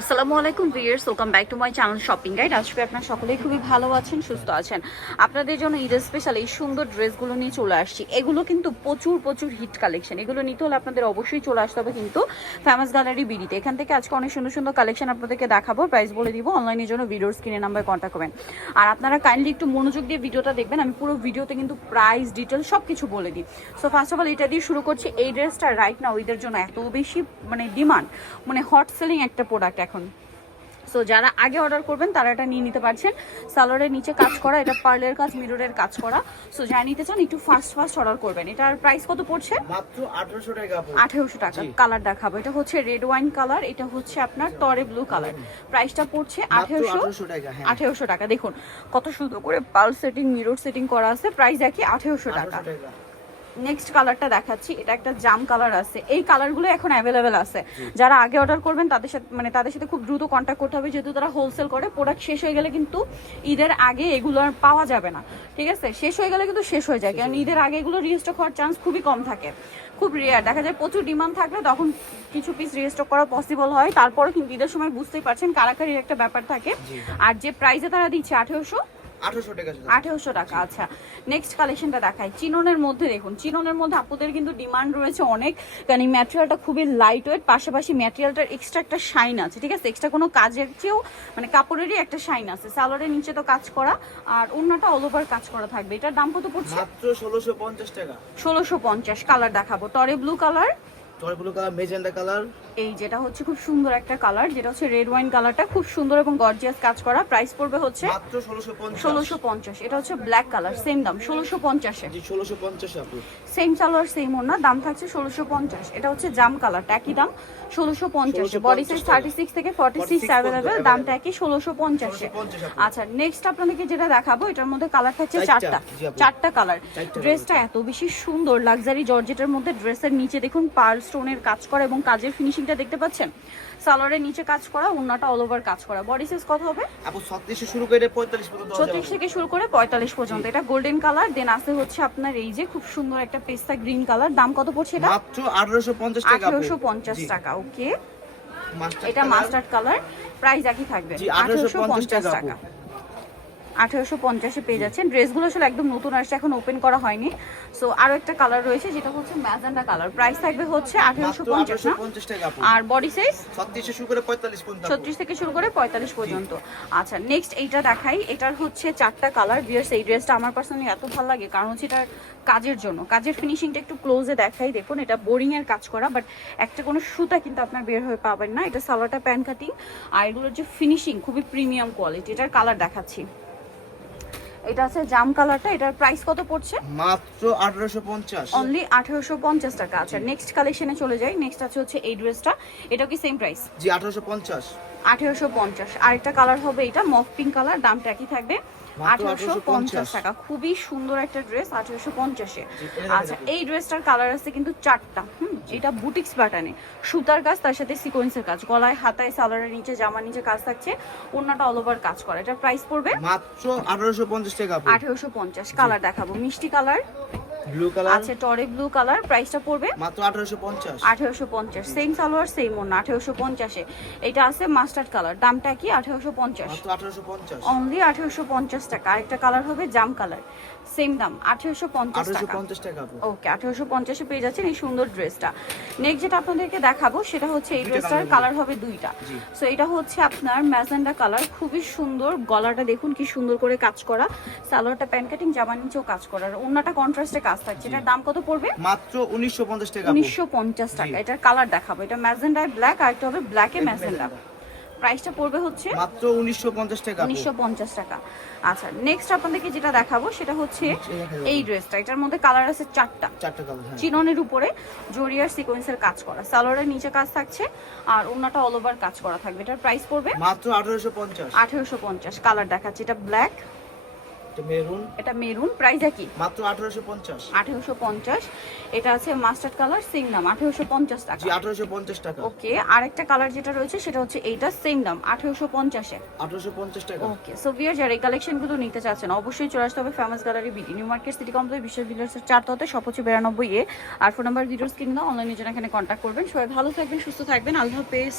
আসসালামু আলাইকুম viewers, welcome back to my channel shopping guide. আজকে আপনারা সকলেই খুবই ভালো আছেন, সুস্থ আছেন। আপনাদের জন্য ঈদের স্পেশাল এই সুন্দর ড্রেসগুলো নিয়ে চলে আসছি। এগুলো কিন্তু প্রচুর প্রচুর হিট কালেকশন। এগুলো নিতে হলে আপনাদের অবশ্যই চলে আসতে হবে কিন্তু ফেমাস গ্যালারি বিডিতে। এখান থেকে আজকে অনেক সুন্দর সুন্দর কালেকশন আপনাদেরকে দেখাবো, প্রাইস বলে দিব। অনলাইনের জন্য ভিডিওর স্ক্রিনে নাম্বারে কন্ট্যাক্ট করবেন। আর আপনারা কাইন্ডলি একটু মনোযোগ দিয়ে ভিডিওটা দেখবেন। আমি পুরো ভিডিওতে কিন্তু প্রাইস ডিটেল সব কিছু বলে দিই। সো ফার্স্ট অফ অল এটা দিয়ে শুরু করছি। এই ড্রেসটা রাইট নাও ঈদের জন্য এত বেশি ডিমান্ড, হট সেলিং একটা প্রোডাক্ট এখন। সো যারা আগে অর্ডার করবেন তারা এটা নিয়ে নিতে পারছেন। সালোয়ারের নিচে কাজ করা, এটা পার্লের কাজ, মিররের কাজ করা। সো যারা নিতে চান একটু ফাস্ট অর্ডার করবেন। এটার প্রাইস কত পড়ছে? মাত্র 1800 টাকা। 1800 টাকা। কালার দেখাবো, এটা হচ্ছে রেড ওয়াইন কালার, এটা হচ্ছে আপনার টরে ব্লু কালার। প্রাইসটা পড়ছে 1800 টাকা। 1800 টাকা। দেখুন কত সুন্দর করে পার্ল সেটিং, মিরর সেটিং করা আছে। প্রাইস একই 1800 টাকা। নেক্সট কালারটা দেখাচ্ছি, এটা একটা জাম কালার আছে। এই কালারগুলো এখন অ্যাভেলেবেল আছে। যারা আগে অর্ডার করবেন তাদের সাথে তাদের সাথে খুব দ্রুত কন্ট্যাক্ট করতে হবে, যেহেতু তারা হোলসেল করে। প্রোডাক্ট শেষ হয়ে গেলে কিন্তু ঈদের আগে এগুলো আর পাওয়া যাবে না, ঠিক আছে? শেষ হয়ে গেলে কিন্তু শেষ হয়ে যায়, কারণ ঈদের আগে এগুলো রিস্টক হওয়ার চান্স খুবই কম থাকে, খুব রেয়ার। দেখা যায় প্রচুর ডিমান্ড থাকলে তখন কিছু পিস রিস্টক করা পসিবল হয়। তারপরে কিন্তু ঈদের সময় বুঝতেই পারছেন কারাকারির একটা ব্যাপার থাকে। আর যে প্রাইসে তারা দিচ্ছে 1800 টাকা। আচ্ছা, নেক্সট কালেকশনটা দেখাই। চিননের মধ্যে দেখুন, চিননের মধ্যে আপুদের কিন্তু ডিমান্ড রয়েছে অনেক, কারণ এই ম্যাটেরিয়ালটা খুবই লাইট ওয়েট, পাশাপাশি ম্যাটেরিয়ালটার এক্সট্রা একটা শাইন আছে, ঠিক আছে? এক্সট্রা কোনো কাজের চেয়েও কাপড়েরই একটা শাইন আছে। সালোয়ারের নিচে তো কাজ করা, আর ওন্নাটা অল ওভার কাজ করা থাকবে। এটার দাম কত পড়ছে? মাত্র 1650 টাকা। 1650। কালার দেখাবো, টরে ব্লু কালার, মেজেন্টা কালার। এই যেটা হচ্ছে খুব সুন্দর একটা কালার, যেটা হচ্ছে রেড ওয়াইন কালারটা, খুব সুন্দর এবং গর্জিয়াস কাজ করা। প্রাইস পড়বে হচ্ছে মাত্র 1650। এটা হচ্ছে ব্ল্যাক কালার, সেম দাম 1650 এ। জি 1650 আপু। সেম সালোয়ার সেম ওড়না, দাম থাকছে 1650। এটা হচ্ছে জাম কালারটা, একই দাম 1650। বডি সাইজ 36 থেকে 46 অ্যাভেলেবেল, দামটা একই 1650 এ। আচ্ছা, নেক্সট আপনাদেরকে যেটা দেখাবো, এটার মধ্যে কালার থাকছে চারটা কালার। ড্রেসটা এত বেশি সুন্দর, লাক্সারি জর্জেটের মধ্যে। ড্রেসের নিচে দেখুন পার্ল স্টোনের কাজ করা এবং কাজের ফিনিশিংটা দেখতে পাচ্ছেন। সালোয়ারের নিচে কাজ করা, ওন্নাটা অল ওভার কাজ করা। বডি সাইজ কত হবে আপু? 36 থেকে শুরু করে 45 পর্যন্ত। 36 থেকে শুরু করে 45 পর্যন্ত। এটা গোল্ডেন কালার, দেন আছে হচ্ছে আপনার এই যে খুব সুন্দর একটা পেস্তা গ্রিন কালার। দাম কত পড়ছে এটা? মাত্র 1850 টাকা। 1850 টাকা। ওকে, এটা মাস্টার্ড কালার, প্রাইস একই থাকবে 1850 টাকা। 1850 পেয়ে যাচ্ছেন। ড্রেসগুলো আসলে একদম নতুন আসছে, এখন ওপেন করা হয়নি। সো আরো একটা কালার রয়েছে যেটা হচ্ছে ম্যাজেন্ডা কালার। প্রাইস থাকবে হচ্ছে 1850 না? আর বডি সাইজ 36 থেকে শুরু করে 45 পর্যন্ত। 36 থেকে শুরু করে 45 পর্যন্ত। আচ্ছা, নেক্সট এইটা দেখাই। এটার হচ্ছে চারটা কালার। ভিউয়ার্স, এই ড্রেসটা আমার পার্সোনালি এত ভালো লাগে, কারণ হচ্ছে এটার কাজের জন্য। কাজের ফিনিশিংটা একটু ক্লোজে দেখাই। দেখুন, এটা বোরিং এর কাজ করা, বাট একটা কোনো সুতা কিন্তু আপনার বের হয়ে পাবেন না। এটা সালোয়ারটা প্যান কাটিং, আর এগুলোর যে ফিনিশিং খুবই প্রিমিয়াম কোয়ালিটি। এটার কালার দেখাচ্ছি, এটা আছে জাম কালারটা। এটার প্রাইস কত পড়ছে? মাত্র 1850। অনলি 1850 টাকা। আচ্ছা, নেক্সট কালেকশনে চলে যাই। নেক্সট আছে হচ্ছে এই ড্রেসটা, এটা কি সেম প্রাইস? জি 1850। 1850। আরেকটা কালার হবে এটা মফ পিঙ্ক কালার, দামটা একই থাকবে 1850 টাকা। খুবই সুন্দর একটা ড্রেস 1850 এ। আচ্ছা, এই ড্রেসটার কালার আছে কিন্তু চারটা। এটা বুটিক্স প্যাটার্নে, সুতার কাজ, তার সাথে সিকোয়েন্সের কাজ, গলায়, হাতায়, সালোয়ারের নিচে, জামার নিচে কাজ থাকছে, ওন্নাটা অল ওভার কাজ করা। এটা প্রাইস পড়বে মাত্র 1850 টাকা। 1850। কালার দেখাবো, মিষ্টি কালার, ব্লু কালার আছে টরে ব্লু কালার। প্রাইসটা পড়বে মাত্র 1850। 1850। সেম সালোয়ার সেম ওন্না 1850 এ। এটা আছে মাস্টার্ড কালার, দামটা কি? 1850। মাত্র 1850। অনলি 1850 টাকা। আরেকটা কালার হবে জাম কালার, সেম দাম 1850 টাকা। 1850 টাকা। ওকে, 1850 এ পেয়ে যাচ্ছেন এই সুন্দর ড্রেসটা। নেক্সট যেটা আপনাদেরকে দেখাবো সেটা হচ্ছে এই ড্রেসটার কালার হবে দুইটা। সো এটা হচ্ছে আপনার ম্যাজেন্ডা কালার, খুবই সুন্দর। গলাটা দেখুন কি সুন্দর করে কাজ করা, সালোয়ারটা প্যান কাটিং, জামার নিচেও কাজ করা, আর ওন্নাটা কন্ট্রাস্টে কাজ থাকছে। এটার দাম কত পড়বে? মাত্র 1950 টাকা। 1950 টাকা। এটার কালার দেখাবো, এটা ম্যাজেন্ডায় ব্ল্যাক, আর একটা হবে ব্ল্যাকে ম্যাজেন্ডা। প্রাইসটা পড়বে হচ্ছে মাত্র 1950 টাকা। 1950 টাকা। আচ্ছা, নেক্সট আপনাদেরকে যেটা দেখাবো সেটা হচ্ছে এই ড্রেসটা। এটার মধ্যে কালার আছে চারটা কালার। চিননের উপরে জরিয়ার সিকোয়েন্সের কাজ করা, সালোয়ারের নিচে কাজ থাকছে, আর ওন্নাটা অল ওভার কাজ করা থাকবে। এটার প্রাইস পড়বে মাত্র 1850। 1850। কালার দেখাচ্ছে, এটা ব্ল্যাক, এটা মেরুন। প্রাইস কি? মাত্র 1850। 1850। এটা আছে মাস্টার্ড কালার, সেম দাম 1850 টাকা। জি 1850 টাকা। ওকে, আরেকটা কালার যেটা রয়েছে সেটা হচ্ছে এইটা, সেম দাম 1850 এ। 1850 টাকা। ওকে, সো ভিউয়ার যারা এই কালেকশনগুলো নিতে চাচ্ছেন অবশ্যই চলে আসতে হবে famous gallery BD, new market, city complex, বিশ্ব ভিলার্সের 4 তলাতে, সব হচ্ছে 92 এ। আর ফোন নাম্বার ভিডিওস কিনে দাও, অনলাইনে জন্য এখানে কন্ট্যাক্ট করবেন। সবাই ভালো থাকবেন, সুস্থ থাকবেন, আল্লাহ হাফেজ।